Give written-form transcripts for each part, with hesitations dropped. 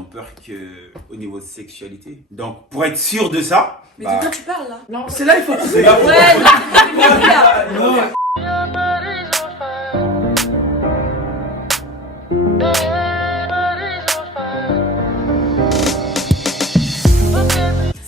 n'ont peur qu'au niveau de sexualité. Donc, pour être sûr de ça... Mais de quoi tu parles là? Non, c'est là il faut couper.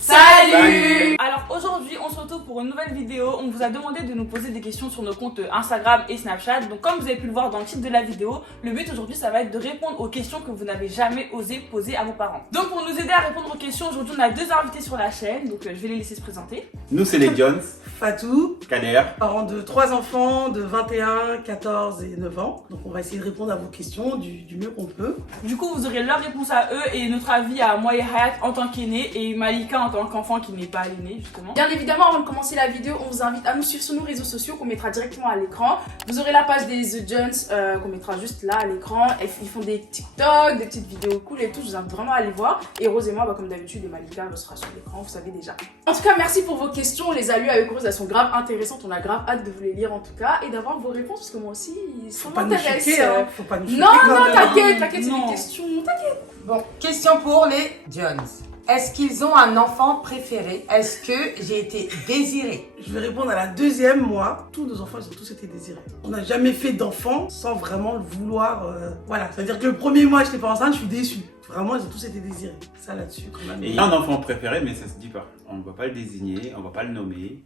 Salut! Alors aujourd'hui on se retrouve pour une nouvelle vidéo. On vous a demandé de nous poser des questions sur nos comptes Instagram et Snapchat. Donc comme vous avez pu le voir dans le titre de la vidéo, le but aujourd'hui ça va être de répondre aux questions que vous n'avez jamais osé poser à vos parents. Donc pour nous aider à répondre aux questions, aujourd'hui on a deux invités sur la chaîne. Donc je vais les laisser se présenter. Nous c'est les Jones, Fatou, Kader. parent de 3 enfants de 21, 14 et 9 ans. Donc on va essayer de répondre à vos questions du mieux qu'on peut. Du coup vous aurez leur réponse à eux et notre avis à moi et Hayat en tant qu'aîné et Malika en tant qu'enfant qui n'est pas l'aîné justement. Bien évidemment, avant de commencer la vidéo, on vous invite à nous suivre sur nos réseaux sociaux qu'on mettra directement à l'écran. Vous aurez la page des The Jones qu'on mettra juste là à l'écran. Ils font des TikTok, des petites vidéos cool et tout. Je vous invite vraiment à aller voir. Et Rose et moi, comme d'habitude, et Malika sera sur l'écran, vous savez déjà. En tout cas, merci pour vos questions. On les a lues avec Rose, elles sont grave intéressantes. On a grave hâte de vous les lire en tout cas et d'avoir vos réponses parce que moi aussi, ça m'intéresse. Faut pas nous choquer. Non, non, même. t'inquiète, c'est Non. des questions. T'inquiète. Bon, question pour les Jones. Est-ce qu'ils ont un enfant préféré? Est-ce que j'ai été désirée? Je vais répondre à la deuxième, moi. Tous nos enfants, ils ont tous été désirés. On n'a jamais fait d'enfant sans vraiment le vouloir. Voilà, c'est-à-dire que le premier mois, je n'étais pas enceinte, je suis déçue. Vraiment, ils ont tous été désirés. Ça là-dessus, quand même. Et il y a un enfant préféré, mais ça se dit pas. On ne va pas le désigner, on va pas le nommer.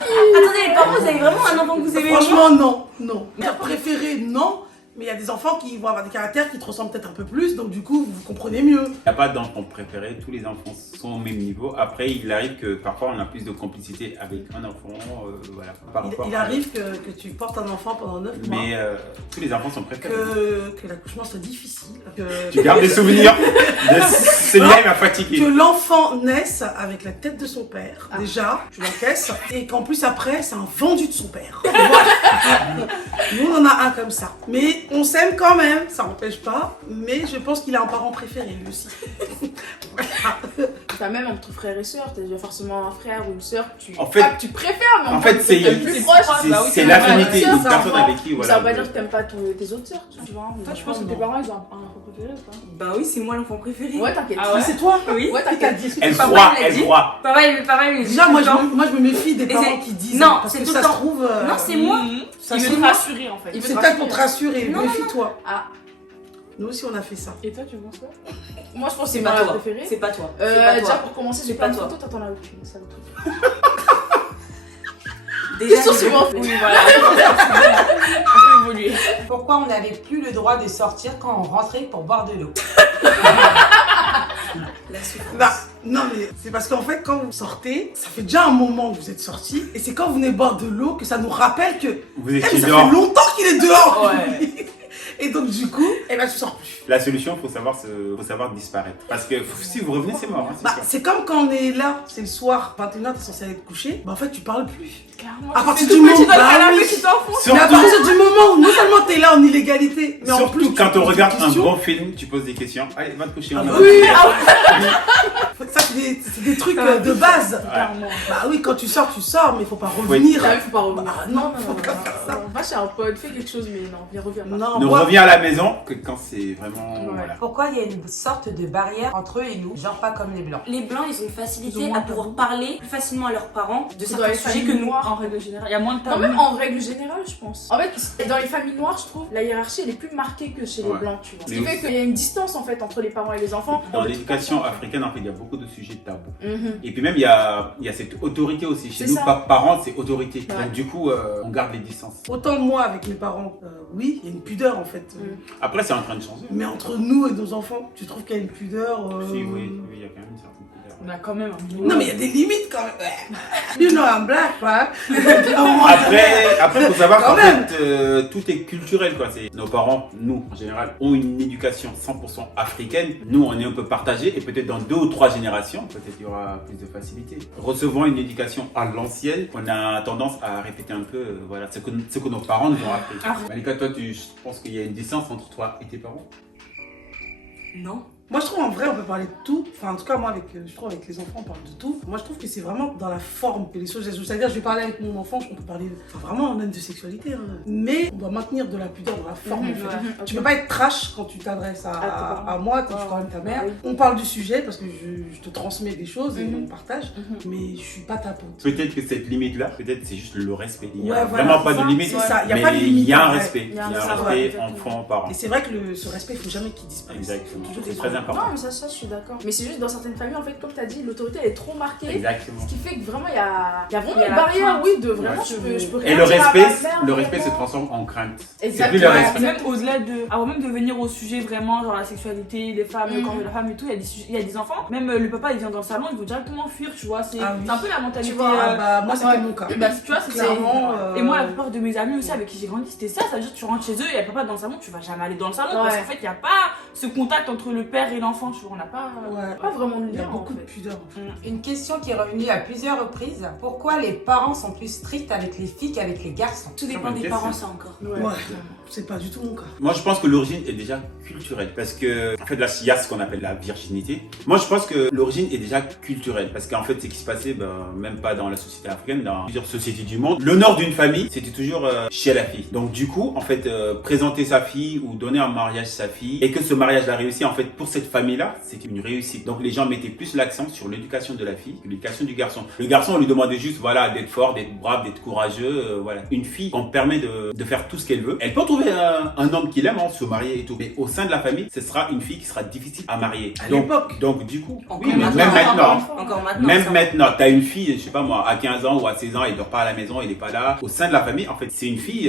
Attendez les parents, vous avez vraiment un enfant que vous aimez? Franchement, non. Non. Leur préféré, non. Mais il y a des enfants qui vont avoir des caractères qui te ressemblent peut-être un peu plus, donc du coup, vous comprenez mieux. Il n'y a pas d'enfant préféré, tous les enfants sont au même niveau. Après, il arrive que parfois on a plus de complicité avec un enfant, voilà. Par rapport Il à- arrive que tu portes un enfant pendant 9 mois, Mais tous les enfants sont préférés. que l'accouchement soit difficile, Tu gardes des souvenirs de celui-là, il m'a fatigué. que l'enfant naisse avec la tête de son père, déjà, tu l'encaisses, et qu'en plus après, c'est un vendu de son père. Voilà. Nous, on en a un comme ça. Mais on s'aime quand même, ça n'empêche pas, mais je pense qu'il a un parent préféré, lui aussi. Voilà. Enfin, même entre frères et sœurs, t'as déjà forcément un frère ou une sœur que tu, En fait- pas que tu préfères, mais En fait, c'est le plus proche. Bah oui, c'est vrai, l'affinité c'est d'une ça, personne ça. avec qui, Ça voilà. veut pas dire que t'aimes pas tes autres sœurs, tu vois. Toi, Je pense que tes parents, ils ont un enfant préféré ou pas? Bah oui, c'est moi l'enfant préféré. Ouais, t'inquiète. Ah ouais? C'est toi. Oui. Ouais, t'inquiète. Elle Papa, croit, il l'a elle dit. croit. Pareil, Déjà, moi, je me méfie des Et parents c'est- qui disent. Non, parce c'est que tout ça le se temps. trouve. Non, c'est moi. Ça Il se veut te trouve. rassurer en fait. Il veut C'est te peut-être pour te rassurer, Non, non, méfie-toi. Ah, Nous aussi, on a fait ça. et toi, tu penses quoi? Moi, je pense que C'est c'est pas ma toi. préférée. C'est pas toi. Déjà, pour commencer, j'ai C'est pas pas de toi. photo, toi, t'en as aucune. C'est ça le truc. Déjà, Question suivante. Oui, voilà. On peut évoluer. Pourquoi on n'avait plus le droit de sortir quand on rentrait pour boire de l'eau? La souffrance. Non, non, mais c'est parce qu'en fait, quand vous sortez, ça fait déjà un moment que vous êtes sortis, et c'est quand vous venez boire de l'eau que ça nous rappelle que Vous eh, étiez mais ça dehors. fait longtemps qu'il est dehors. Ouais. Et donc du coup, eh ben, tu sors plus. La solution, faut savoir disparaître. Parce que si vous revenez, c'est mort. Hein, c'est Bah, sûr. c'est comme quand on est là, c'est le soir, 21h, t'es censé aller te coucher, bah en fait tu parles plus. Clairement. À partir C'est du tout moment petit dans le bah canapé oui. qui t'enfonce. Mais à Surtout, partir du moment où non seulement t'es là en illégalité, mais en surtout plus quand tu on poses regarde des un questions. bon film, tu poses des questions. Allez, va te coucher. Ah on bah a- oui, ça c'est des trucs de base. Clairement. Bah oui, quand tu sors, mais il faut pas revenir. Ah, il faut pas revenir. Bah, non, non. Va chez un pote, fais quelque chose, mais non, reviens pas. Non, Ne moi, reviens à la maison que quand c'est vraiment. Ouais. Voilà. Pourquoi il y a une sorte de barrière entre eux et nous? Genre pas comme les blancs. Les blancs, ils ont une facilité Ils ont moins à de pouvoir tabous. parler plus facilement à leurs parents de Dans certains les sujets familles que nous. noires. En règle générale, il y a moins de Non, tabous. même en règle générale, je pense. En fait, dans les familles noires, je trouve, la hiérarchie, elle est plus marquée que chez les Ouais. blancs, tu vois. Ce Mais qui fait aussi- qu'il y a une distance, en fait, entre les parents et les enfants. Dans l'éducation africaine, en fait, il y a beaucoup de sujets tabous. Mhm. Et puis même, il y a cette autorité aussi. Chez C'est nous, ça. parents, c'est autorité. Ouais. Donc du coup, on garde les distances. autant moi avec mes parents, oui, il y a une pudeur en fait. Après, c'est en train de changer. Mais entre nous et nos enfants, tu trouves qu'il y a une pudeur Si, oui, il y a quand même une certaine pudeur. On a quand même un minimum. Non, mais il y a des limites quand même. You know I'm black, right? Après, faut savoir Quand qu'en même. fait, tout est culturel, quoi. C'est nos parents, nous, en général, ont une éducation 100% africaine. Nous, on est un peu partagés et peut-être dans 2 ou 3 générations, peut-être il y aura plus de facilité. Recevant une éducation à l'ancienne, on a tendance à répéter un peu, voilà, ce que nos parents nous ont appris. Ah. Malika, toi, tu penses qu'il y a une distance entre toi et tes parents? Non. Moi je trouve en vrai on peut parler de tout, enfin en tout cas moi je trouve avec les enfants on parle de tout. Moi je trouve que c'est vraiment dans la forme que les choses se jouent. C'est-à-dire je vais parler avec mon enfant, on peut parler vraiment même de sexualité, hein. Mais on doit maintenir de la pudeur dans la forme en fait. Tu peux pas être trash quand tu t'adresses à moi, quand tu parles de ta mère. On parle du sujet parce que je te transmets des choses et on partage, mais je suis pas ta pote. Peut-être que cette limite-là, peut-être c'est juste le respect. Il n'y a Ouais, voilà, vraiment pas c'est de limite, c'est ça. Il y a mais pas de limite. il y a un ouais. respect. Il y a un respect Ouais. enfant-parent. Et c'est vrai que ce respect, il faut jamais qu'il disparaisse. Exactement. Toujours C'est des très grands. important. Non, mais ça, je suis d'accord. Mais c'est juste dans certaines familles, en fait, comme tu as dit, l'autorité elle est trop marquée. Exactement. Ce qui fait que vraiment, il y a vraiment Il y a une la barrière, crainte. oui, de vraiment, Ouais. je peux Et rien le dire à respect, ma mère, le respect se vraiment. transforme en crainte. C'est Exactement. plus le respect. Même au-delà de. Avant même de venir au sujet vraiment, genre la sexualité, les femmes, le corps de la femme et tout, il y a des enfants. Même le papa, il vient dans le salon, il veut directement fuir, tu vois. C'est Ah oui. un peu la mentalité. Tu vois, Ah bah, moi c'était mon cas. Bah, tu vois, c'est Clairement. Et moi, la plupart de mes amis aussi avec qui j'ai grandi, c'était ça. Ça veut dire que tu rentres chez eux, il y a le papa dans le salon, tu vas jamais aller dans le salon. Parce Ouais. qu'en fait, il n'y a pas ce contact entre le père et l'enfant, tu vois. On n'a pas. Ouais. Pas vraiment de Il y a lien. beaucoup en de fait. pudeur. En fait. Une question qui est revenue à plusieurs reprises. Pourquoi les parents sont plus stricts avec les filles qu'avec les garçons? Tout dépend bonne des question. parents, ça encore. Ouais, c'est pas du tout mon cas. Moi, je pense que l'origine est déjà culturelle. Parce que, en fait, là, il y a ce qu'on appelle la virginité. Moi, je pense que l'origine est déjà culturelle. Parce qu'en fait, ce qui se passait, même pas dans la société africaine, dans plusieurs sociétés du monde, l'honneur d'une famille, c'était toujours chez la fille. Donc, du coup, en fait, présenter sa fille ou donner en mariage sa fille, et que ce mariage a réussi, en fait, pour cette famille-là, c'était une réussite. Donc, les gens mettaient plus l'accent sur l'éducation de la fille que l'éducation du garçon. Le garçon, on lui demandait juste, voilà, d'être fort, d'être brave, d'être courageux, voilà. Une fille, on permet de faire tout ce qu'elle veut. Elle peut trouver un homme qui l'aime, se marier et tout. Mais au sein de la famille, ce sera une fille qui sera difficile à marier. À l'époque. Donc, du coup, Encore oui, mais maintenant. même maintenant. Encore maintenant. Même ça. maintenant, t'as une fille, je sais pas moi, à 15 ans ou à 16 ans, elle dort pas à la maison, elle est pas là. Au sein de la famille, en fait, c'est une fille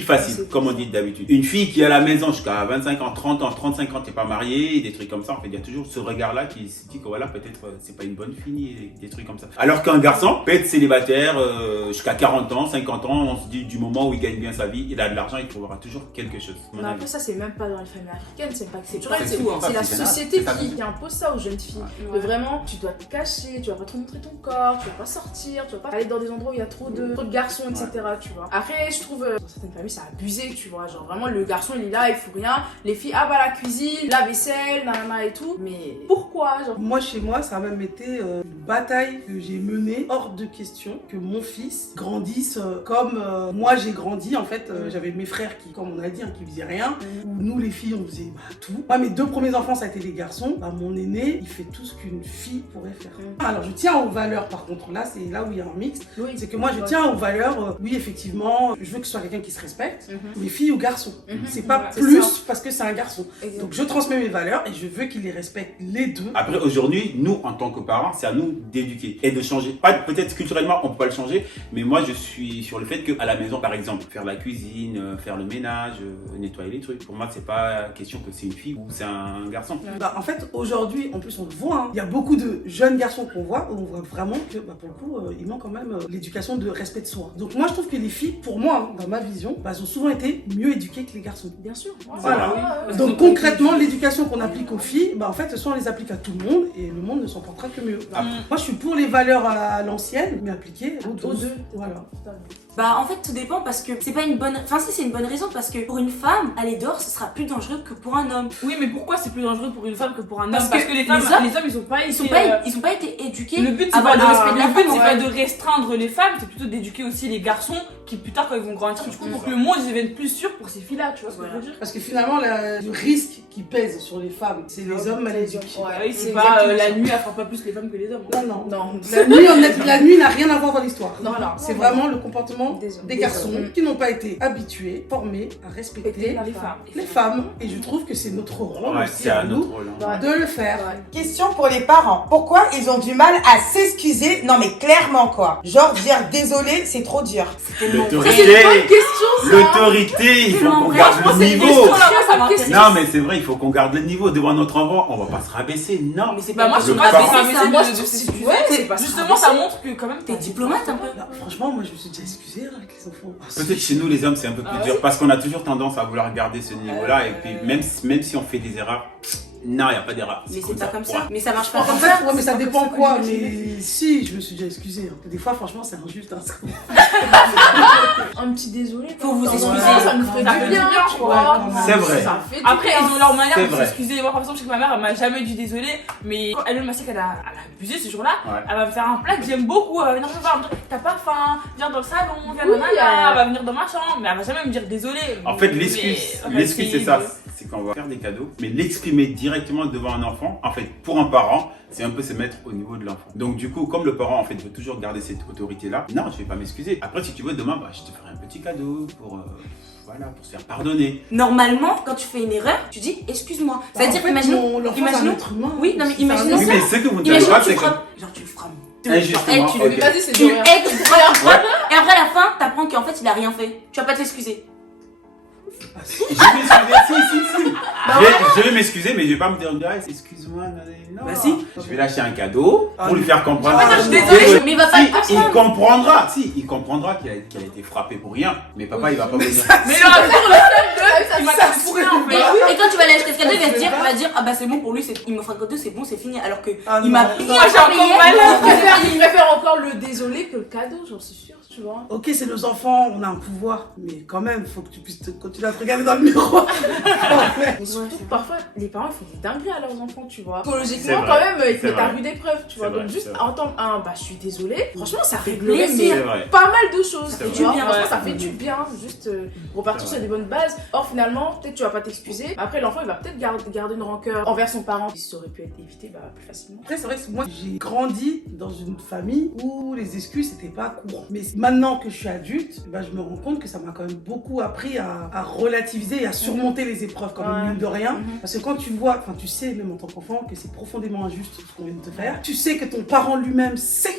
facile, comme on dit d'habitude. Une fille qui est à la maison jusqu'à 25 ans, 30 ans, 35 ans, t'es pas mariée, des trucs comme ça. En fait, il y a toujours ce regard-là qui se dit que voilà, peut-être c'est pas une bonne fille, des trucs comme ça. Alors qu'un garçon peut être célibataire jusqu'à 40 ans, 50 ans, on se dit du moment où il gagne bien sa vie, il a de l'argent, il trouvera toujours quelque chose. à mon Mais avis. après, ça, c'est même pas dans les familles africaines, c'est pas que c'est culturel, C'est c'est tout, hein. c'est la C'est général. société C'est ça. qui impose ça aux jeunes filles. De vraiment, tu dois te cacher, tu vas pas trop montrer ton corps, tu vas pas sortir, tu vas pas aller dans des endroits où il y a trop de garçons, etc. Tu vois. Après, je trouve, dans certaines familles, c'est abusé, tu vois. Genre, vraiment, le garçon, il est là, il faut rien. Les filles, ah bah la cuisine, la vaisselle, nanana et tout. Mais pourquoi, genre? Moi, chez moi, ça a même été une bataille que j'ai menée hors de question que mon fils grandisse comme moi j'ai grandi. En fait, j'avais mes frères qui, comme on a dit, qui faisaient rien. Nous, les filles, on faisait tout. Moi, mes deux premiers enfants, ça a été des garçons. Bah, mon aîné, il fait tout ce qu'une fille pourrait faire. Alors, je tiens aux valeurs, par contre. Là, c'est là où il y a un mix. Oui, C'est que moi, je tiens aux valeurs. Oui, effectivement, je veux que ce soit quelqu'un qui se respecte. Les filles ou garçons. C'est pas Ouais, c'est plus ça. parce que c'est un garçon. Exactement. Donc, je transmets mes valeurs et je veux qu'il les respecte les deux. Après, aujourd'hui, nous, en tant que parents, c'est à nous d'éduquer et de changer. Pas peut-être culturellement, on peut pas le changer, mais moi, je suis sur le fait qu'à la maison, par exemple, faire la cuisine, faire le ménage, nettoyer les trucs. Pour moi, c'est pas question que c'est une fille ou c'est un garçon. Bah, en fait, aujourd'hui, en plus, on le voit. Hein. Il y a beaucoup de jeunes garçons qu'on voit où on voit vraiment que, bah, pour le coup, il manque quand même l'éducation de respect de soi. Donc, moi, je trouve que les filles, pour moi, hein, dans ma vision, bah, elles ont souvent été mieux éduquées que les garçons. Bien sûr. Voilà. Ouais. Donc, concrètement, l'éducation qu'on applique aux filles, bah, en fait, soit on les applique à tout le monde et le monde ne s'en portera que mieux. Ah. Moi, je suis pour les valeurs à l'ancienne, mais appliquées aux Aux deux. deux. Voilà. Bah en fait tout dépend parce que c'est pas une bonne. Enfin si c'est une bonne raison parce que pour une femme aller dehors ce sera plus dangereux que pour un homme. Oui, mais pourquoi c'est plus dangereux pour une femme que pour un homme? Parce Parce que que les femmes, les hommes, ils ont pas été. Ils ont pas été éduqués Le but, à c'est pas, avoir le respect de la le but, femme. c'est pas de restreindre les femmes, c'est plutôt d'éduquer aussi les garçons qui plus tard quand ils vont grandir, du coup pour que le monde ils deviennent plus sûrs pour ces filles-là, tu vois ce que je veux dire? Parce que finalement, le risque qui pèse sur les femmes, c'est les hommes mal éduqués. Oui, c'est c'est pas exactement la ça. nuit, elle fera pas plus les femmes que les hommes. Non, non. Non. La nuit n'a rien à voir dans l'histoire. Non, non. C'est vraiment le comportement Des hommes. des garçons Des hommes. qui n'ont pas été habitués, formés à respecter Les femmes. les femmes. Et je trouve que c'est notre rôle Ouais, aussi c'est à un nous autre rôle. hein. de le faire. Question pour les parents. Pourquoi ils ont du mal à s'excuser? Non mais clairement quoi. Genre dire désolé, c'est trop dur. Ça, c'est une bonne question, ça. L'autorité, il faut qu'on garde le niveau. Ça m'intéresse. Non, mais c'est vrai, il faut qu'on garde le niveau devant notre enfant. On va pas se rabaisser, non. Mais c'est Bah pas moi moi je Le trouve pas parent. que c'est Moi, de je trouve que s'excuser. ouais, c'est pas Justement ça montre que quand même T'es diplomate un peu. Non, franchement, moi je me suis déjà excusée avec les enfants. Ah, si. Peut-être chez nous, les hommes, c'est un peu plus dur parce qu'on a toujours tendance à vouloir garder ce niveau-là. Et puis, même si on fait des erreurs, Non, il n'y a pas d'erreur. Mais c'est comme pas ça, comme point. ça. Mais ça marche pas En comme fait, ça. ouais, mais ça pas dépend comme ça quoi. qu'on Mais si, je me suis déjà excusée. Hein. Des fois, franchement, c'est injuste. Hein, Un petit désolé. Faut vous excuser. Ça me ferait Ça du fait bien, du bien, tu ouais, vois. quand même. C'est vrai. Ça fait du Après, bien. ils ont leur manière C'est de vrai. s'excuser. Moi, par exemple, je sais que ma mère, elle m'a jamais dit désolé, mais quand elle m'a dit qu'elle a abusé ce jour-là, Ouais. elle va me faire un plat que j'aime beaucoup. Elle va venir me voir, elle va me dire t'as pas faim, viens dans le salon, viens Oui, nanana, elle va venir dans ma chambre, mais elle va jamais me dire désolé. En fait, Mais- l'excuse, c'est ça. C'est qu'on va faire des cadeaux, mais l'exprimer directement devant un enfant, en fait, pour un parent, c'est un peu se mettre au niveau de l'enfant. Donc, du coup, comme le parent, en fait, veut toujours garder cette autorité-là, non, je vais pas m'excuser. Après, si tu veux, demain, bah, je te ferai un petit cadeau pour, voilà, pour se faire pardonner. Normalement, quand tu fais une erreur, tu dis excuse-moi. C'est-à-dire, imaginons. l'enfant, c'est un imaginons- être humain. Oui, non, mais C'est un imaginons être Oui, ça. mais ce que vous ne savez Imaginons pas, que tu c'est que. frappes. Genre, tu le frappes. Injustement, Genre, tu ok. Vas-y, c'est Tu de rien. aides, tu prends la frappe, et après à la fin, t'apprends qu'en fait il a rien fait. Tu vas pas t'excuser. Je vais m'excuser, si. Je vais m'excuser, mais je vais pas me dire, ah, excuse-moi, non. Bah si. Je vais lâcher un cadeau Ah, pour lui faire comprendre. Ah, je suis désolée, mais il va pas Si, le il comprendre. comprendra. Si, il comprendra qu'il a été frappé pour rien. Mais papa, il va pas venir. Mais il aura toujours le il m'a ça tapé serait en fait. Et quand tu vas l'acheter ce cadeau, il va Ça, te dire, c'est il va dire ah bah c'est bon pour lui, il m'offre un cadeau, c'est bon, c'est fini. Alors que Ah, il m'a non. payé. Moi, j'ai encore mal. Il préfère encore le désolé que le cadeau, j'en suis sûre, tu vois. Ok, c'est nos enfants, on a un pouvoir, mais quand même, faut que tu puisses continuer à te regarder dans le miroir. Mais surtout, parfois, les parents ils font des dingueries à leurs enfants, tu vois. C'est Psychologiquement, vrai. quand même, ils te C'est mettent à vrai. rude épreuve, tu vois. C'est Donc, vrai, juste c'est vrai. entendre un bah, je suis désolée, franchement, ça fait plaisir. plaisir. C'est vrai. Pas mal de choses, Ça tu fait vois. du bien. Franchement, Ouais. ça fait du bien, juste repartir C'est sur des bonnes bases. Or, finalement, peut-être tu vas pas t'excuser. Après, l'enfant, il va peut-être garder une rancœur envers son parent. Ça aurait pu être évité bah, plus facilement. Après, c'est vrai que moi, j'ai grandi dans une famille où les excuses, c'était pas courant. Mais maintenant que je suis adulte, bah, je me rends compte que ça m'a quand même beaucoup appris à relativiser et à surmonter les épreuves, quand même, Ouais. mine de rien. Mhm. Parce que quand tu vois, enfin, tu sais, même en tant qu'enfant, que c'est profondément injuste ce qu'on vient de te faire. Tu sais que ton parent lui-même sait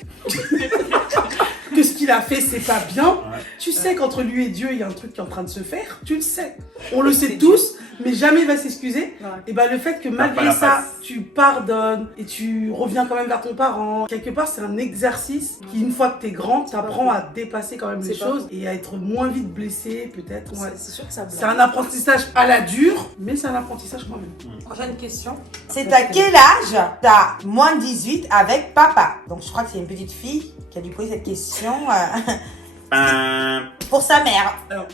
que ce qu'il a fait, c'est pas bien. Tu sais qu'entre lui et Dieu, il y a un truc qui est en train de se faire. Tu le sais. On le sait tous, mais jamais il va s'excuser. Ouais. Et bah le fait que pas malgré la ça, face. tu pardonnes et tu reviens quand même vers ton parent, quelque part c'est un exercice qui, une fois que t'es grand, t'apprends à dépasser quand même les C'est pas choses et à être moins vite blessé peut-être. Ouais. C'est sûr que ça C'est un apprentissage à la dure, mais c'est un apprentissage quand même. Prochaine question. C'est à quel âge t'as moins de 18 avec papa? Donc je crois que c'est une petite fille qui a dû poser cette question pour sa mère. Alors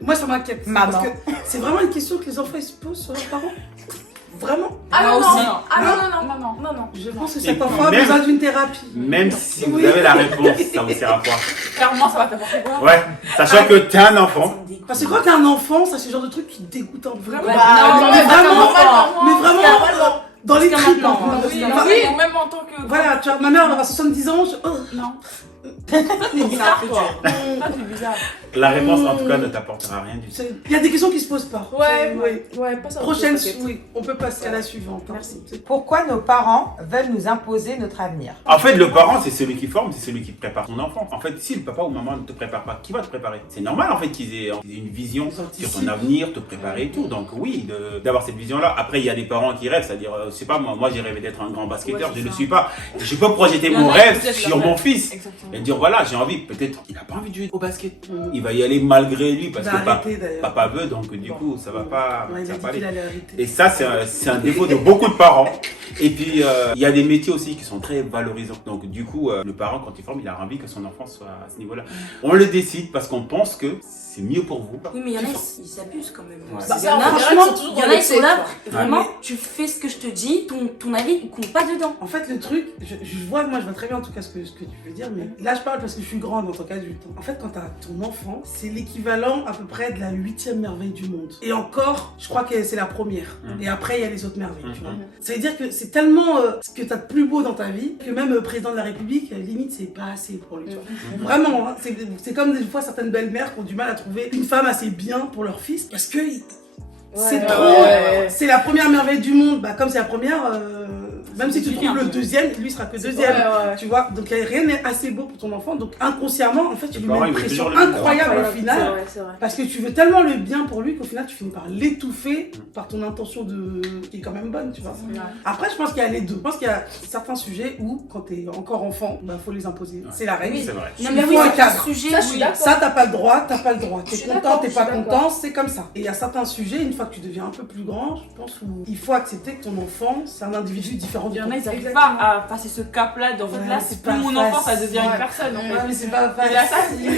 moi ça m'inquiète. Maman. Parce que c'est vraiment une question que les enfants ils se posent sur leurs parents. Vraiment. Ah Moi non, aussi. non, ah non, Non. non, non, non, non. Je pense que Et cet puis enfant a même- besoin d'une thérapie. Même si vous Oui. avez la réponse, ça vous sert à quoi? Clairement, ça va t'apporter quoi? Ouais, sachant que t'es un enfant. Parce que quand t'es un enfant, ça c'est le genre de truc qui dégoûte un peu. Vraiment. Ouais, Non, non, mais mais vraiment, mais Normalement. vraiment dans les Parce tripes. qu'un hein. enfant, Oui, Enfin, oui, ou même en tant que. Voilà, tu vois, ma mère elle va avoir 70 ans, je... oh. Non. C'est bizarre quoi. Ça, c'est bizarre. La réponse, en tout cas, ne t'apportera rien du tout. Il y a des questions qui se posent pas. Ouais, Oui. ouais, pas ça. Prochaine, t'inquiète. oui, on peut passer à la suivante. hein. Merci. Pourquoi nos parents veulent nous imposer notre avenir? En fait, le parent, c'est celui qui forme, c'est celui qui prépare son enfant. En fait, si le papa ou maman ne te prépare pas, qui va te préparer? C'est normal, en fait, qu'ils aient une vision Ils sur anticipent. ton avenir, te préparer et tout. Donc oui, d'avoir cette vision-là. Après, il y a des parents qui rêvent, c'est-à-dire, je sais pas, moi j'ai rêvé d'être un grand basketteur, Ouais, je c'est ne le ça. suis pas. Et je peux projeter Il y en mon a qui rêve projettent sur leur mon rêve. fils. Exactement. Et dire, voilà, j'ai envie, peut-être qu'il n'a pas envie de jouer au basket. Il va y aller malgré lui, parce Il que va arrêter d'ailleurs. papa veut, donc du coup, ça va pas, Ouais, il ça a va dit pas aller. qu'il allait arrêter. Et ça, c'est un défaut de beaucoup de parents. Et puis, il y a des métiers aussi qui sont très valorisants. Donc, du coup, le parent, quand il forme, il a envie que son enfant soit à ce niveau-là. On le décide parce qu'on pense que c'est mieux pour vous. Oui, mais il y en a, ils s'abusent quand même. Ouais. C'est Il y en ça, a, en général, franchement, ils sont toujours il y en dans a, ils sont là, l'excès, quoi. vraiment, tu fais ce que je te dis, ton avis, il compte pas dedans. En fait, le truc, je vois très bien en tout cas ce que tu veux dire, mais là je parle parce que je suis grande en tant qu'adulte. En fait, quand t'as ton enfant, c'est l'équivalent à peu près de la 8e merveille du monde. Et encore, je crois que c'est la première. Mhm. Et après, il y a les autres merveilles, tu vois. Mhm. Ça veut dire que c'est tellement ce que t'as de plus beau dans ta vie que même président de la République, limite, c'est pas assez pour lui, tu vois. Vraiment, hein, c'est comme des fois certaines belles-mères qui ont du mal à trouver une femme assez bien pour leur fils parce que c'est Ouais, trop. ouais. C'est la première merveille du monde. Bah, comme c'est la première, même si tu du trouves bien. le deuxième, lui sera que deuxième. Ouais. Tu vois, donc rien n'est assez beau pour ton enfant. Donc inconsciemment, en fait, tu Le lui mets parent, une il veut pression toujours le bien. incroyable au C'est final. vrai, c'est vrai. Parce que tu veux tellement le bien pour lui qu'au final, tu finis par l'étouffer par ton intention qui est quand même bonne, tu vois. Après, je pense qu'il y a les deux. Je pense qu'il y a certains sujets où, quand t'es encore enfant, bah, faut les imposer. Ouais. C'est la règle. C'est vrai. Non, Il mais faut oui, un c'est cadre. un sujet. Ça, je suis oui. d'accord. Ça, t'as pas le droit, t'as pas le droit. Je T'es suis content, d'accord, t'es je pas suis content, c'est comme ça. Et il y a certains sujets, une fois que tu deviens un peu plus grand, je pense qu'il faut accepter que ton enfant, c'est un individu différent Il de y en toi. a, ils n'arrivent Exactement. pas à passer ce cap-là. En fait, Ouais, là, c'est c'est pas plus mon enfant, ça facile. devient une Ouais. personne. En fait. Ouais, mais c'est pas Et là, ça, facile.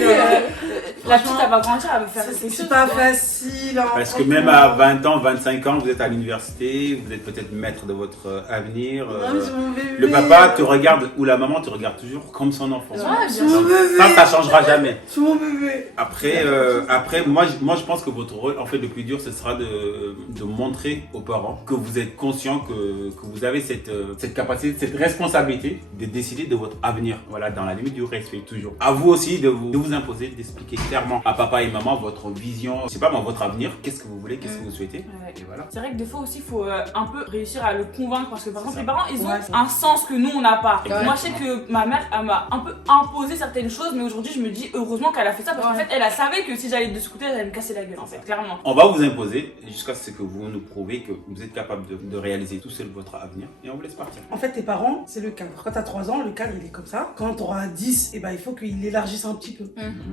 la petite, elle va grandir, elle va faire quelque C'est chose. pas facile. Hein, Parce que franchement. même à 20 ans, 25 ans, vous êtes à l'université, vous êtes peut-être maître de votre avenir. Non, mais c'est mon bébé. Le papa te regarde, ou la maman te regarde toujours comme son enfant. Ouais, C'est bien mon Donc, bébé. ça changera jamais. C'est mon bébé. Après moi, je pense que votre rôle, en fait, le plus dur, ce sera de montrer aux parents que vous êtes conscient que vous avez cette capacité, cette responsabilité de décider de votre avenir. Voilà, dans la limite du respect, toujours. À vous aussi de vous imposer, d'expliquer clairement à papa et maman votre vision, je sais pas moi, votre avenir, qu'est-ce que vous voulez, qu'est-ce que vous souhaitez. Ouais. Et voilà. C'est vrai que des fois aussi, il faut un peu réussir à le convaincre parce que par exemple, ça. les parents, ils ont Ouais. un sens que nous, on n'a pas. Ouais. Moi, je sais que ma mère, elle m'a un peu imposé certaines choses, mais aujourd'hui, je me dis heureusement qu'elle a fait ça parce qu'en Ouais. fait, elle savait que si j'allais de ce côté, elle allait me casser la gueule, en fait, clairement. On va vous imposer jusqu'à ce que vous nous prouvez que vous êtes capable de réaliser tout seul votre avenir et on vous laisse partir. En fait, tes parents, c'est le cadre. Quand t'as 3 ans, le cadre, il est comme ça. Quand t'auras 10, eh ben, il faut qu'il élargisse un petit peu.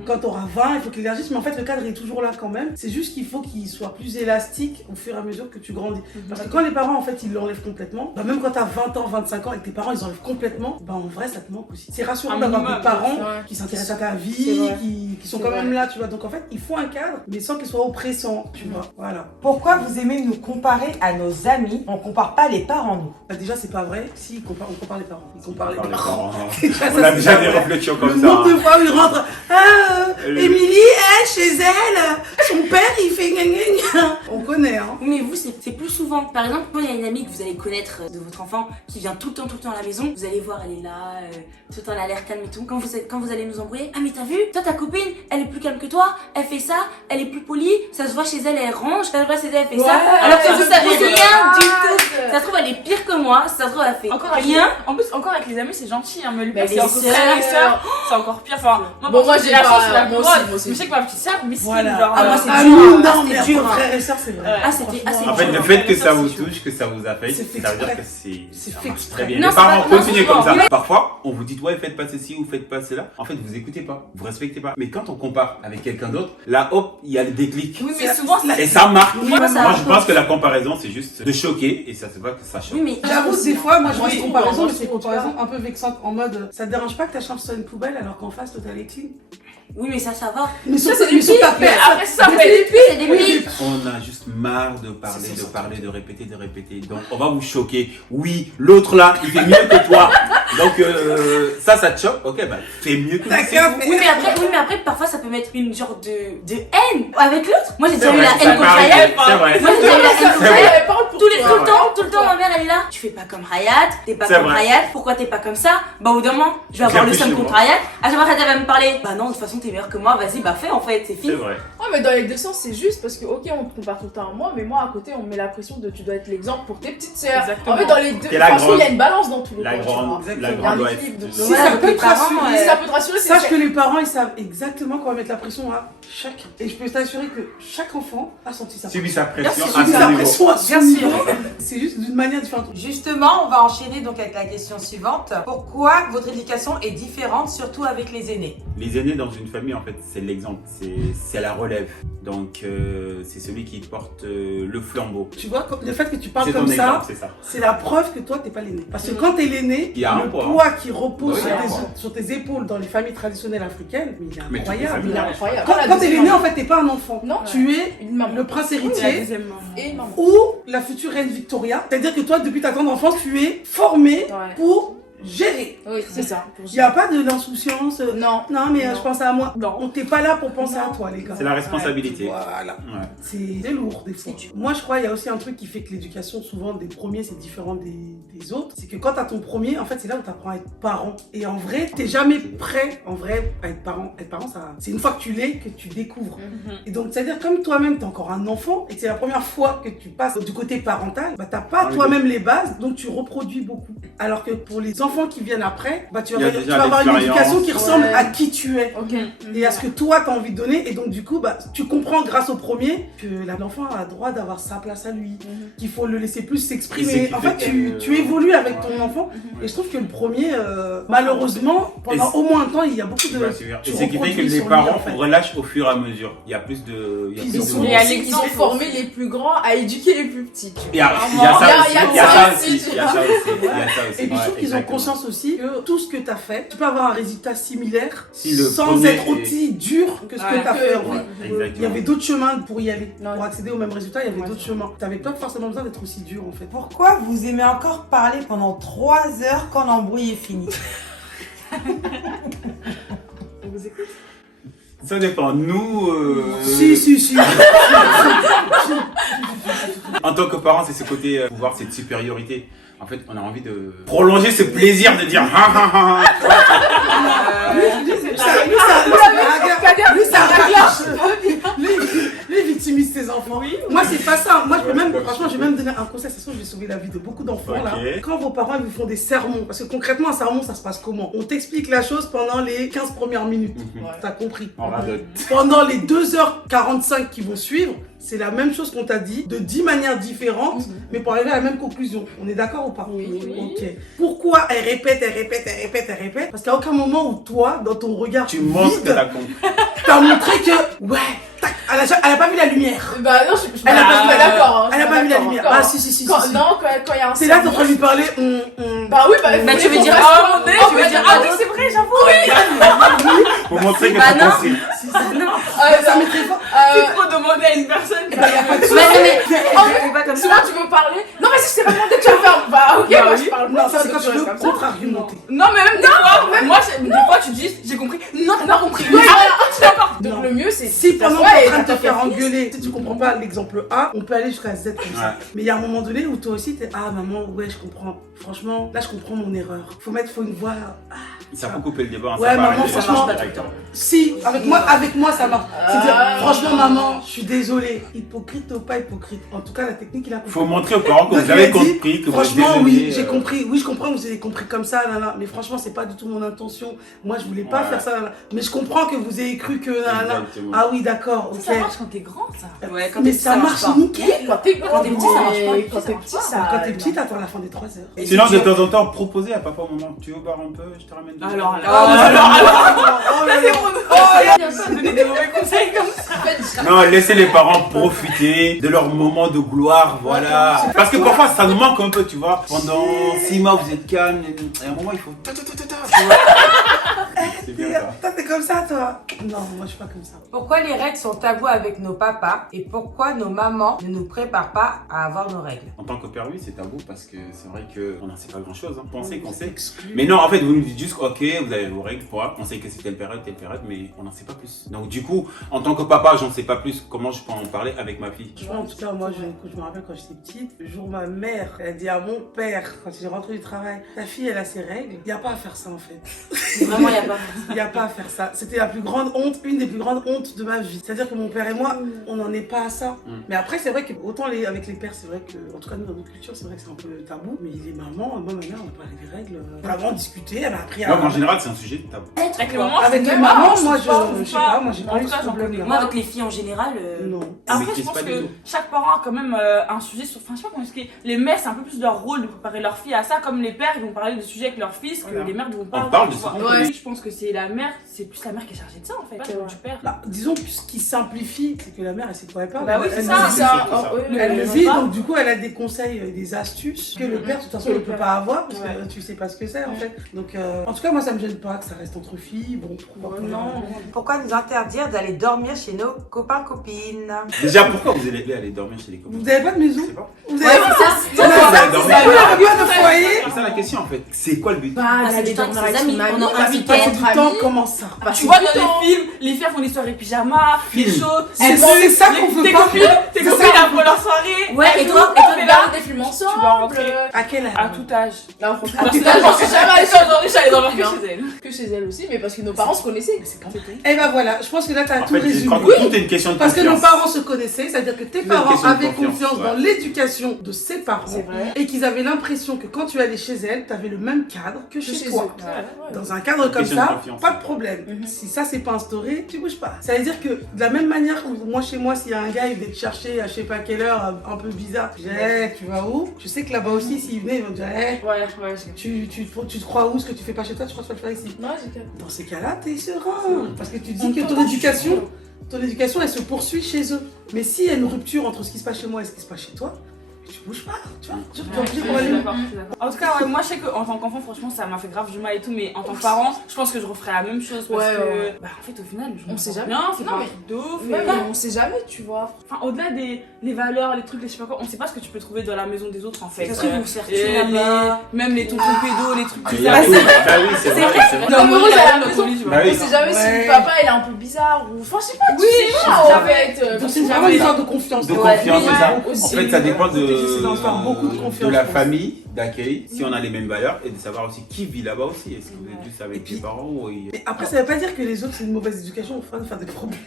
Quand t'auras 20, il faut qu'il élargisse. Mais en fait, le cadre est toujours là quand même. C'est juste qu'il faut qu'il soit plus élastique au fur et à mesure que tu grandis. Parce que quand les parents, en fait, ils l'enlèvent complètement, bah, même quand t'as 20 ans, 25 ans et que tes parents, ils enlèvent complètement, bah, en vrai, ça te manque aussi. C'est rassurant Un d'avoir minimum, des parents ouais. qui s'intéressent à ta C'est vie, vrai. qui sont C'est quand vrai. même là, tu vois. Donc, en fait, il faut un cadre, mais sans qu'il soit oppressant, tu vois. Voilà. Pourquoi vous aimez nous comparer à nos amis? On compare pas les parents, nous. Bah, déjà, c'est pas vrai. Si, on compare les parents. Ils comparent les Par les parents. parents. Déjà, On ça, a c'est déjà pas des vrai. réflexions Le comme ça. nombre de hein. fois où il rentre, Émilie, chez elle, son père il fait gna gna gna. On connaît, hein. Oui, mais vous, c'est plus souvent. Par exemple, quand il y a une amie que vous allez connaître de votre enfant qui vient tout le temps à la maison, vous allez voir, elle est là, tout le temps elle a l'air calme et tout. Quand vous allez nous embrouiller, ah mais t'as vu, toi ta copine, elle est plus calme que toi, elle fait ça, elle est plus polie, ça se voit chez elle, elle range, ça se voit chez elle, elle fait ça, alors que vous savez rien du tout. Ça se trouve, elle est pire que moi, ça se trouve, elle fait Encore avec rien. En plus, encore avec les amis, c'est gentil, hein, mais le Mais pire, c'est les encore frères et sœurs, c'est encore pire. Enfin, moi, Bon, par moi, contre, j'ai la pas- chance, je suis la plus moi grande. aussi. Je sais que ma petite sœur, miskin, Voilà. genre. Ah, moi, c'est Ah, dur, nous, hein. non, C'était mais dur, entre hein. frères et sœurs, c'est vrai. Ah, c'était assez En fait, dur. le fait que Ça, ça c'est vous chaud. touche, que ça vous affecte, C'est fait ça veut dire exprès. que C'est ça fait marche exprès. très bien. Non, Les c'est parents, pas- non, continuez franchement, comme ça. mais- Parfois, on vous dit, ouais, faites pas ceci ou faites pas cela. En fait, vous écoutez pas, vous respectez pas. Mais quand on compare avec quelqu'un d'autre, là, hop, il y a le déclic. Oui, mais souvent, Et ça marque. Oui, moi, ça- Moi, je pense que la comparaison, c'est juste de choquer et ça se voit que ça choque. Oui, mais J'avoue, des fois, moi je vois Moi, des je comparaisons, trouve, mais c'est moi, je trouve, comparaisons un peu vexantes en mode ça te dérange pas que ta chambre soit une poubelle alors qu'en face, toi t'as les clean. oui, mais ça va. Mais sur c'est des sur ta mais place. après ça, C'est fait des pics. On a juste marre de parler, C'est ça. de répéter. Donc, on va vous choquer. Oui, l'autre là, il fait mieux que toi. Donc, ça te choque. Ok, bah, fais mieux que lui. c'est D'accord, tout. Oui, mais après, parfois, ça peut mettre une genre de haine avec l'autre. Moi, j'ai C'est déjà eu vrai, la ça haine contre m'arrive, Hayat. c'est vrai. Moi, j'ai déjà eu la haine contre C'est vrai. Hayat. Parle pour Tout toi. le temps, ma mère, elle est là. Tu fais pas comme Hayat, t'es pas C'est comme vrai. Hayat, pourquoi t'es pas comme ça? Bah, au bout d'un moment, je vais avoir le Réfléchis, seum contre moi. Hayat. À chaque fois, Hayat va me parler. Bah, non, de toute façon, t'es meilleur que moi, vas-y, bah, fais en fait, c'est C'est fini. vrai. Ouais, mais dans les deux sens, c'est juste parce que, ok, on te compare tout le temps à moi, mais moi à côté, on me met la pression de tu dois être l'exemple pour tes petites sœurs. Exactement. En fait, dans les deux, T'es la franchement, il y a grande. une balance dans tous les La cas, tu vois. grande, Exactement. la Il y a un grande doit être. équilibre, donc Si voilà, ça donc peut les te parents, rassurer, si ça peut te rassurer, c'est Sache que les parents ils savent exactement comment mettre la pression à chacun. Et je peux t'assurer que chaque enfant a senti sa Subis sa pression Bien sûr, à subit son sa niveau. pression à son Bien niveau. sûr. C'est juste d'une manière différente. Justement, on va enchaîner donc avec la question suivante. Pourquoi votre éducation est différente, surtout avec les aînés? Les aînés dans une famille, en fait, c'est l'exemple, c'est la relève. Donc, c'est celui qui porte le flambeau. Tu vois, le fait que tu parles C'est ton comme exemple, ça, c'est ça. c'est la preuve que toi, t'es pas l'aîné. Parce que quand t'es l'aîné, Il y a un le poids. poids qui repose Oui, il y a un sur, poids. sur tes épaules dans les familles traditionnelles africaines, mais il est Mais toutes les incroyable. familles. Il est incroyable. Quand, Voilà, quand t'es deuxième l'aîné, en maman. fait, t'es pas un enfant. Non. Tu es Une maman. le prince la héritier deuxième maman. Et une maman. ou la future reine Victoria. C'est-à-dire que toi, depuis ta tendre enfance, tu es formé Ouais. pour gérer. Oui, c'est ça. Il n'y a pas de l'insouciance. Non. Non, mais Non. je pense à moi. Non. On t'est pas là pour penser Non. à toi, les gars. C'est la responsabilité. Voilà. Ouais. C'est lourd des fois. Moi, je crois qu'il y a aussi un truc qui fait que l'éducation, souvent, des premiers, c'est différent des autres. C'est que quand t'as ton premier, en fait, c'est là où t'apprends à être parent. Et en vrai, t'es jamais prêt, en vrai, à être parent. Être parent, ça, c'est une fois que tu l'es que tu découvres. Et donc, c'est-à-dire, comme toi-même, t'es encore un enfant et que c'est la première fois que tu passes du côté parental, bah, t'as pas Ah oui, toi-même les bases, donc tu reproduis beaucoup. Alors que pour les enfants qui viennent après, bah, tu Il y a vas déjà avoir une l'expérience. éducation qui ressemble Ouais. à qui tu es. Ok. Et à ce que toi t'as envie de donner, et donc du coup bah, tu comprends grâce au premier que l'enfant a le droit d'avoir sa place à lui, qu'il faut le laisser plus Et c'est s'exprimer. qui En fait fait que- tu évolues avec ton enfant, et je trouve que le premier malheureusement pendant Et au moins un temps il y a beaucoup de... Ouais, c'est sûr. tu Et c'est qui fait que reproduis les sur lui, parents en fait. relâchent au fur et à mesure. Il y a plus de. Il y a Ils plus ont de son- Il y a Ils ont l'exemple formé aussi. les plus grands à éduquer les plus petits. Il y a ça Il y a- aussi. il y a Il y a ça ça aussi, aussi. Il y a ça aussi. Il y a ça aussi. Et puis je trouve Ouais, qu'ils ont exactement. conscience aussi que tout ce que tu as fait, tu peux avoir un résultat similaire Si le sans premier être aussi dur que ce Ouais, que tu as que- fait. En ouais. fait. Exactement. Il y avait d'autres chemins pour y aller. Ouais. Pour accéder au même résultat, il y avait Ouais, d'autres c'est chemins. Tu n'avais pas forcément besoin d'être aussi dur en fait. Pourquoi vous aimez encore parler pendant 3 heures quand l'embrouille est finie? On vous écoute. Ça dépend. Nous. Si. En tant que parents, c'est ce côté pouvoir, cette supériorité. En fait, on a envie de prolonger ce plaisir de dire ha ha ha. Lui, il victimise ses enfants. Moi, c'est pas ça. Moi, je peux même, franchement, je vais même donner un conseil. De toute façon, je vais sauver la vie de beaucoup d'enfants là. Ok. Quand vos parents ils vous font des sermons, parce que concrètement, un sermon, ça se passe comment? On t'explique la chose pendant les 15 premières minutes. T'as compris? On radote. Pendant les 2h45 qui vont suivre, c'est la même chose qu'on t'a dit, de 10 manières différentes, mais pour arriver à la même conclusion. On est d'accord ou pas? Oui. Ok. Pourquoi elle répète? Parce qu'à aucun moment où toi, dans ton regard Tu montres que vide, t'as compris. t'as montré que, ouais, tac, elle a pas vu la lumière. Bah non, je Elle a pas vu la d'accord. hein, Elle a je pas suis vu la d'accord, lumière. encore. Ah, si. Quand- Non, quand il y a un C'est là que t'es en sermon, train de lui parler. Bah oui, bah tu veux dire, Ah, on est, je veux dire, ah oui, c'est vrai, j'avoue. Pour montrer que Bah t'as non. compris. Ça met très fort. C'est trop demander à une personne. Bah, y a pas de souci. Mais pas comme souvent tu veux parler. Non, mais si je t'ai pas demandé, tu vas faire. Bah ok, Bah moi oui. je parle Non, pas. ça c'est quand tu veux comme ça. contre-argumenter. Non, mais même des fois, moi, des fois, tu dis, j'ai compris. Non, t'as pas compris. Ouais, Ah, Non. Donc le mieux c'est. Si pendant que t'assois t'es et en train de te t'attends faire qu'elle engueuler, si tu comprends pas l'exemple A, on peut aller jusqu'à Z comme ça. Ouais. Mais il y a un moment donné où toi aussi t'es ah maman ouais je comprends. Franchement là je comprends mon erreur. Faut une voix. Ah. Ça peut couper le débat. hein, Ouais, ça peut maman, arriver. franchement, Si avec moi ça marche. C'est dire franchement maman je suis désolée. Hypocrite ou pas hypocrite. En tout cas la technique il a compris. Faut montrer aux parents que Donc, vous avez il a dit, compris, que vous êtes franchement, désolé, oui, j'ai compris. Oui, je comprends que vous avez compris comme ça, là, mais franchement, c'est pas du tout mon intention. Moi, je voulais pas Ouais. faire ça, là. Mais je comprends que vous ayez cru que, là. Exactement. Ah oui, d'accord, ok. Ça marche quand t'es grand, ça. Ouais, quand Mais t'es- ça marche pas. nickel. Quand t'es grand, t'es petit, ça marche pas. Quand t'es petit, ça. Quand t'es petit, t'attends la fin des 3 heures. Et Sinon, si de tu- temps en temps, proposer à papa au moment. Tu veux boire un peu, je te ramène. Alors, Oh là là. ça donner des mauvais conseils comme ça. Non, laissez les parents profiter de leur moment de gloire, voilà. Parce que parfois, ça nous manque un peu, tu vois. Pendant 6 mois, vous êtes calme, et à un moment, il faut. Tu vois. C'est bien ça. Toi, t'es comme ça, toi. Non, moi, je suis pas comme ça. Pourquoi les règles sont tabous avec nos papas et pourquoi nos mamans ne nous préparent pas à avoir nos règles? En tant que père, oui, c'est tabou parce que c'est vrai qu'on n'en sait pas grand chose. Hein. Pensez qu'on sait. Mais non, en fait, vous nous dites juste, ok, vous avez vos règles, quoi. On sait que c'est telle période, mais on n'en sait pas plus. Donc, du coup, en tant que papa, j'en sais pas plus. Comment je peux en parler avec ma fille? Franchement, en tout cas, moi, je me rappelle quand j'étais petite, le jour où ma mère, elle a dit à mon père, quand il est rentré du travail, ta fille, elle a ses règles. Il n'y a pas à faire ça, en fait. Vraiment, y a pas. Il n'y a pas à faire ça. C'était la plus grande honte, une des plus grandes hontes de ma vie. C'est-à-dire que mon père et moi, on n'en est pas à ça. Mais après, c'est vrai que autant avec les pères, c'est vrai que, en tout cas, nous, dans notre culture, c'est vrai que c'est un peu tabou. Mais les mamans, moi, ma mère, on a parlé des règles. Vraiment discuté, elle a appris à. Donc, en général, c'est un sujet de tabou. Avec les mamans, Avec les c'est mamans, même moi, je sais je sais pas, moi, j'ai pas En eu tout cas, ce j'en problème. connais Moi, avec les filles en général, Non. Après, Mais je pense pas du que tout. chaque parent a quand même un sujet sur. Enfin, je sais pas comment expliquer. Les mères, c'est un peu plus leur rôle de préparer leur fille à ça, comme les pères, ils vont parler de sujets avec leur fils que Voilà. les mères ne vont pas. On parle de tu ça. vois. Ouais. Je pense que c'est la mère, c'est plus la mère qui est chargée de ça en fait, pas Ouais. du père. Bah, disons que ce qui simplifie, c'est que la mère, elle sait quoi elle parle. Bah oui, Elle c'est le ça, vit. ça. surtout ça. Oh, oui, Elle le Elle vit, pas. donc du coup, elle a des conseils, des astuces que le père, de toute façon, ne peut pas avoir parce Ouais. que tu sais pas ce que c'est en fait. Donc, en tout cas, moi, ça me gêne pas que ça reste entre filles. Bon, pourquoi pas. Non. Pourquoi nous interdire d'aller dormir chez nos copains-copines? Déjà, pourquoi vous allez aller dormir chez les copains? Vous n'avez pas de maison? Je sais pas. Vous Ouais, avez c'est ça. Vous avez Pourquoi vous pas allez dormir? Vous n'avez pas de foyer? C'est ça la question en fait. C'est quoi le but? Bah, Passer elle du est temps avec dormir ses avec amis son ami, pendant un passer week-end. Passer entre du temps, amis. comment ça? Tu vois dans les films, les filles font des soirées pyjama, les Film. shows, C'est ça qu'on veut tes pas. copines, tes C'est copines ça. après leur soirée. Ouais, et toi, On mais fait là, des films ensemble. tu vas rentrer. À quel âge? À tout âge. Là, franchement, Ah, à tout putain, âge, j'en suis jamais allée Aujourd'hui, j'allais dans leur Bien. chez elle. que chez elle aussi, mais parce que nos parents se connaissaient. Eh ben voilà, je pense que là, tu as En tout fait, résumé. quand tout est une question de Parce que nos confiance. parents se connaissaient, c'est-à-dire que tes C'est une parents question de avaient confiance, confiance dans ouais. l'éducation de ses parents C'est vrai. et qu'ils avaient l'impression que quand tu allais chez elle, tu avais le même cadre que chez Chez toi. eux. Ouais. Dans un cadre comme Question de ça, confiance. pas de problème. Si ça c'est pas instauré, tu bouges pas. Ça veut dire que de la même manière que moi chez moi, s'il y a un gars, il vient te chercher à je sais pas quelle heure, un peu bizarre, je dis, hey, tu vas où? Je sais que là-bas aussi, s'il venait, ils vont te dire, hey, Ouais, tu te crois où? Ce que tu fais pas chez toi, tu crois que tu vas le faire ici. Non, j'ai capté. Dans ces cas-là, t'es serein. Parce que tu dis que ton éducation, elle se poursuit chez eux. Mais s'il y a une rupture entre ce qui se passe chez moi et ce qui se passe chez toi, tu bouges pas, tu vois. Tu es obligé pour aller. En tout cas, ouais, moi je sais qu'en tant qu'enfant, franchement, ça m'a fait grave du mal et tout, mais en tant que parent, je pense que je referais la même chose parce Ouais, que, ouais. bah en fait, au final, je On me sait sens jamais. bien, c'est Non, pas un mais- truc de ouf. Ouais, et- mais on sait jamais, tu vois. Enfin, au-delà des valeurs, les trucs, les je sais pas quoi, on sait pas ce que tu peux trouver dans la maison des autres en fait. Ça se trouve, vous faire Et tuer là-bas. même les tontons pédos, les trucs Ah, il y bizarres. a tout. Bah oui, c'est vrai, c'est vrai. Non, mais Rose, à la le maison, colis, tu vois. Bah oui. On sait jamais si Ouais. le papa il est un peu bizarre ou. Enfin, je sais pas, tu sais pas en fait. Donc c'est vraiment une histoire de confiance. De Ouais. confiance, Oui, c'est ça. aussi. En fait, ça dépend C'est d'en faire beaucoup de confiance, la je pense. famille d'accueil, si on a les mêmes valeurs, et de savoir aussi qui vit là-bas aussi. Est-ce que vous êtes juste avec Et puis- les parents ou... Mais après, ça veut pas dire que les autres c'est une mauvaise éducation, enfin, de faire des problèmes.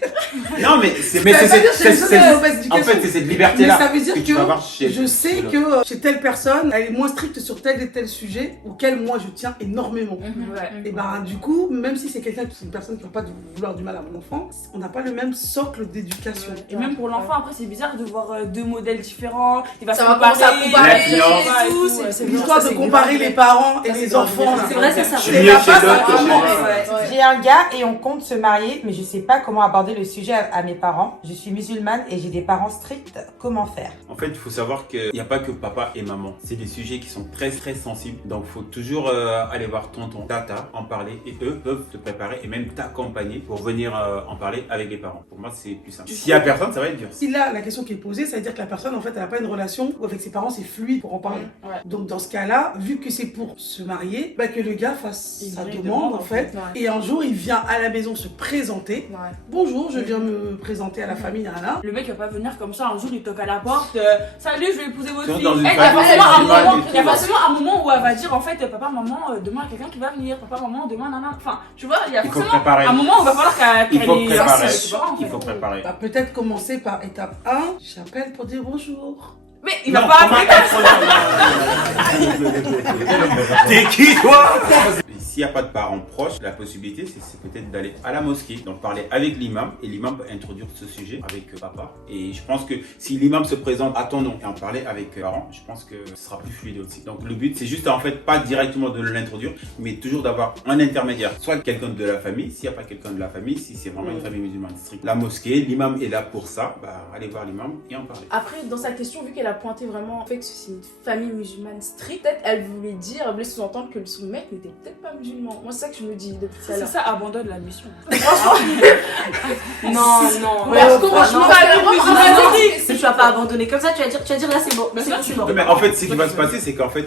Non, mais c'est Ça veut pas dire que les autres c'est une mauvaise en éducation. fait, c'est cette Mais liberté-là ça veut dire que tu vas avoir que chez je sais que chez telle personne, elle est moins stricte sur tel et tel sujet auquel moi je tiens énormément. Ouais. Et bah du coup, même si c'est une personne qui va pas vouloir du mal à mon enfant, on n'a pas le même socle d'éducation. Et même pour l'enfant, après, c'est bizarre de voir deux modèles différents. Il va Ça se va commencer à comparer L'influence. et tout. Ouais, c'est L'histoire de comparer les parents et les enfants. là. C'est vrai, ça, ça. Je suis mieux chez l'autre que chez moi. Ouais. J'ai un gars et on compte se marier, mais je sais pas comment aborder le sujet à mes parents. Je suis musulmane et j'ai des parents stricts. Comment faire? En fait, il faut savoir qu'il n'y a pas que papa et maman. C'est des sujets qui sont très très sensibles. Donc, il faut toujours aller voir tonton, tata, en parler. Et eux peuvent te préparer et même t'accompagner pour venir en parler avec les parents. Pour moi, c'est plus simple. S'il n'y a personne, ça va être dur. Si là, la question qui est posée, ça veut dire que la personne, en fait, elle n'a pas une relation où avec ses parents, c'est fluide pour en parler. Ouais. Donc, dans ce cas-là, vu que c'est pour se marier, bah, que le gars fasse Il sa vient, il demande, demande, en fait. ouais. Et un jour, il vient à la maison se présenter. Ouais. Bonjour, je viens me présenter à la famille, là. Le mec va pas venir comme ça, un jour il toque à la porte, salut, je vais épouser votre Surtout fille. dans une Eh, il y a famille forcément un musulmane moment- et tout, il y a ouais. forcément un moment où elle va dire en fait, papa, maman, demain il y a quelqu'un qui va venir, papa, maman, demain, nanana. Enfin, tu vois, il y a Il faut forcément préparer. un moment où il va falloir Il faut qu'elle préparer. ses parents, en fait. Il faut préparer. Bah, peut-être commencer par étape 1, j'appelle pour dire bonjour. Mais il va Non, pas comment T'es qui toi? Et s'il n'y a pas de parents proches, la possibilité c'est peut-être d'aller à la mosquée, donc parler avec l'imam et l'imam va introduire ce sujet avec papa. Et je pense que si l'imam se présente à ton nom et en parler avec parents, je pense que ce sera plus fluide aussi. Donc le but c'est juste en fait pas directement de l'introduire, mais toujours d'avoir un intermédiaire, soit quelqu'un de la famille, s'il n'y a pas quelqu'un de la famille, si c'est vraiment une famille musulmane stricte. La mosquée, l'imam est là pour ça, bah allez voir l'imam et en parler. Après, dans sa question, vu qu'elle a pointé vraiment le fait que c'est une famille musulmane stricte, peut-être elle voulait dire, elle voulait sous-entendre que son mec n'était peut-être pas musulman. Moi, c'est ça que je me dis depuis tout à C'est l'heure. ça, abandonne la mission. Non, non. Ouais, Parce que moi, je non, me non, fais non, vraiment tu vas pas abandonner comme ça, tu vas dire là c'est bon, Mais c'est ça, bon, tu c'est bon. Ouais, mais en fait, ce qui va se passer, c'est qu'en fait,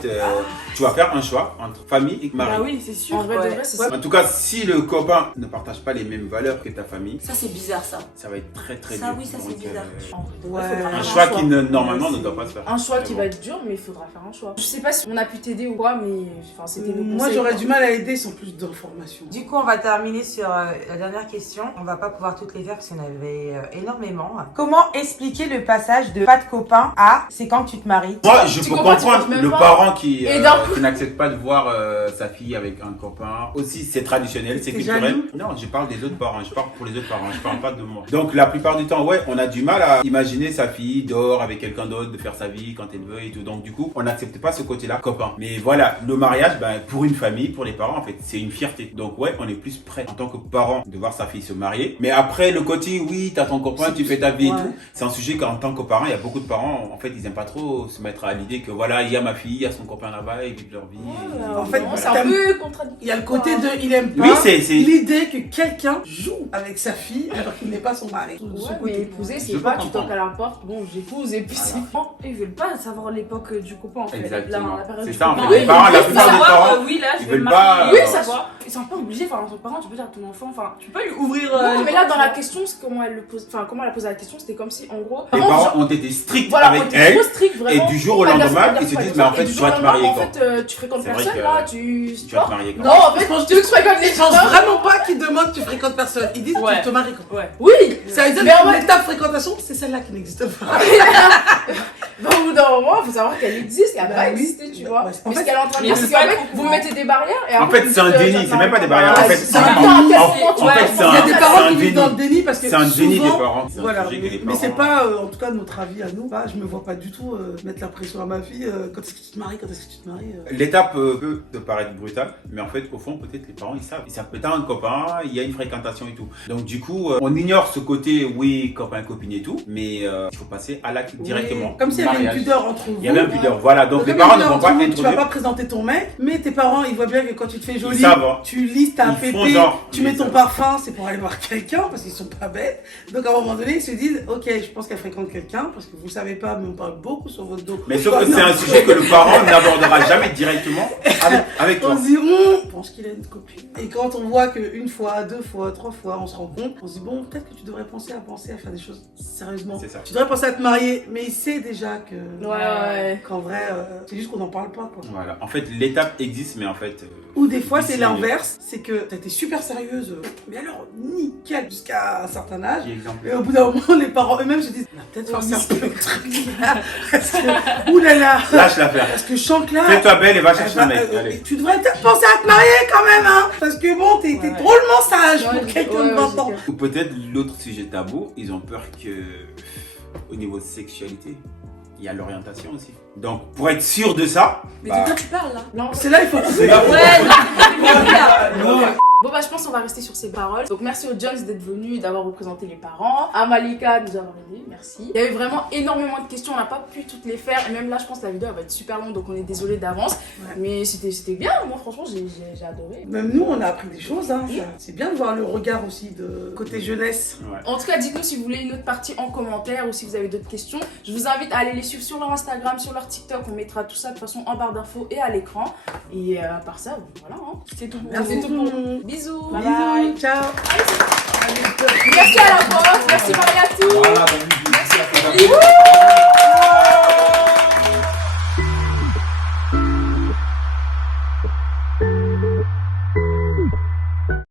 tu vas faire un choix entre famille et mari. Bah oui, c'est sûr. En vrai, de Ouais. vrai, c'est ça. En tout cas, si le copain ne partage pas les mêmes valeurs que ta famille, Ça c'est bizarre ça. ça va être très très Ça, dur. oui, ça, c'est Donc, bizarre. En vrai, de vrai, Ouais. faudra un faire choix qui normalement ne doit pas se faire. Un choix Mais qui bon. va être dur, mais il faudra faire un choix. Je sais pas si on a pu t'aider ou quoi, mais enfin, c'était nos Moi, conseils, j'aurais quoi. du mal à aider sans plus d'informations. Du coup, on va terminer sur la dernière question. On va pas pouvoir toutes les faire parce qu'il y en avait énormément. Comment expliquer le passage de pas de copain à c'est quand tu te maries? Moi, je Tu peux comprends, tu comprendre penses même le pas. parent qui Et d'un coup- n'accepte pas de voir sa fille avec un copain. Aussi, c'est traditionnel, c'est T'es culturel. jaloux? Non, je parle des autres parents, je parle pour les autres parents, je parle pas de moi. Donc, la plupart du temps, ouais, on a du mal à imaginer sa fille dehors avec quelqu'un d'autre, de faire sa vie quand elle veut et tout. Donc, du coup, on n'accepte pas ce côté-là, copain. Mais voilà, le mariage, ben, pour une famille, pour les parents, en fait, c'est une fierté. Donc, ouais, on est plus prêt en tant que parent de voir sa fille se marier. Mais après, le côté, oui, t'as ton copain, tu fais ta vie et Ouais. tout. C'est un sujet qu'en tant que parent, il y a beaucoup de parents, en fait, ils aiment pas trop se mettre à l'idée que voilà, il y a ma fille, il y a son copain là-bas, ils vivent leur vie. Voilà, En fait, non, c'est un t'aimes- peu contradictoire. Il y a le côté de il aime pas Oui, c'est. l'idée que quelqu'un joue avec sa fille alors qu'il n'est pas son mari. De son Ouais, mais côté. épouser, Je c'est peux pas tu comprendre. toques à la porte, bon, j'épouse et puis Voilà. c'est bon. Ils veulent pas savoir l'époque du copain en fait. Exactement. La période C'est du ça, en copain. fait, les parents, la Ils plupart veulent des savoir, parents, oui, là, ils je vais veulent me pas, marier. euh, Oui, ça va. Ils sont pas obligés, enfin, en tant que parent, tu peux dire à ton enfant, enfin, tu peux lui ouvrir. Non, mais là, dans les la portes. question, c'est comment elle le pose, enfin, comment elle a posé la question, c'était comme si, en gros, les parents ont été stricts voilà, on avec était elle. trop strict, vraiment. Et du jour au Pas de la lendemain, fois, ils se pas de disent, la mais en fois, et fait, du tu jour vas au te lendemain, marier en quand fait, tu fréquentes C'est vrai personne, que là, tu tu vas te marier Non, quand en fait, tu fréquentes les Je pense gens. vraiment pas qu'ils demandent tu fréquentes personne. Ils disent Ouais. tu te maries quand. Ouais. Oui, Ça veut dire Mais en que vrai- l'étape fréquentation, c'est celle-là qui n'existe pas. Bah, au bout d'un moment, il faut savoir qu'elle existe, qu'elle Bah va oui. exister, tu vois. Bah, en Mais ce fait, qu'elle est en train de mais dire, c'est c'est qu'en pas fait, trop vous courant. mettez des barrières et En après, fait, vous c'est un dites, déni, c'est même pas des barrières. Ah, En fait, c'est c'est un un déni. en Il fait, c'est y a des parents qui un vivent dans le déni. déni parce que C'est un déni des souvent, parents. C'est un voilà, sujet que les mais c'est parents- pas, en tout cas, notre avis à nous. Bah, je me vois pas du tout mettre la pression à ma fille. Quand est-ce que tu te maries? Quand est-ce que tu te maries? L'étape peut te paraître brutale, mais en fait, au fond, peut-être les parents, ils savent. Ils savent peut-être un copain, il y a une fréquentation et tout. Donc, du coup, on ignore ce côté, oui, copain, copine et tout, mais il faut passer à l'acte directement. Oui, comme s'il y avait une Mariage. pudeur entre vous. Il y avait un pudeur, voilà. Donc, les comme parents il y ne a une vont pudeur pas entre vous, tu vas introduire. pas présenter ton mec, mais tes parents, ils voient bien que quand tu te fais jolie, Ils savent, hein. tu lis ta Ils font pépé, genre, tu mets ils ton savent. parfum, c'est pour aller voir quelqu'un, parce qu'ils sont pas bêtes. Donc, à un moment donné, ils se disent, ok, je pense qu'elle fréquente quelqu'un, parce que vous savez pas, mais on parle beaucoup sur votre dos. Mais sauf que c'est un sujet que le parent n'abordera jamais directement avec toi. On se dit, je pense qu'il a une copine. Et quand on voit qu'une fois, deux fois, trois fois, on se rend compte, on se dit, bon, peut-être que tu devrais penser à faire des choses sérieusement. C'est ça. Tu devrais penser à te marier, mais il sait déjà que. Ouais. Qu'en vrai, c'est juste qu'on n'en parle pas, quoi. Voilà. En fait, l'étape existe, mais en fait. Ou des fois, c'est c'est- l'inverse, c'est que t'as été super sérieuse, mais alors nickel jusqu'à un certain âge. Qui est exemple. Et au bout d'un moment, les parents eux-mêmes se disent, on va peut-être forcer un peu le truc là, parce que, oulala, Lâche l'affaire. parce que je sens que là, Fais-toi belle et va chercher un mec. bah, Allez. tu devrais peut-être penser à te marier quand même, hein, parce que bon, t'es Ouais. drôlement sage Ouais, pour quelqu'un ouais, de 20 ouais, ans. Ou peut-être l'autre sujet tabou, ils ont peur que au niveau de sexualité, il y a l'orientation aussi. Donc pour être sûr de ça, Mais bah, de quoi tu parles là? Non, C'est là, il faut c'est là où- Bon bah je pense qu'on va rester sur ces paroles. Donc merci aux Jones d'être venus, d'avoir représenté les parents. À Malika de nous avoir aidés, merci. Il y avait vraiment énormément de questions, on n'a pas pu toutes les faire. Et même là je pense que la vidéo elle va être super longue, donc on est désolé d'avance. Ouais. Mais c'était bien, moi franchement j'ai adoré. Même nous, on a appris des choses, hein. C'est bien de voir le regard aussi de côté jeunesse. Ouais. En tout cas, dites-nous si vous voulez une autre partie en commentaire ou si vous avez d'autres questions. Je vous invite à aller les suivre sur leur Instagram, sur leur TikTok. On mettra tout ça de toute façon en barre d'infos et à l'écran. Et à part ça, voilà. Hein. C'est tout pour Merci vous. C'est tout pour nous. Bisous. Bye Bisous, bye. ciao. Merci à la poste. Merci Mariatou. Voilà, donc, Merci.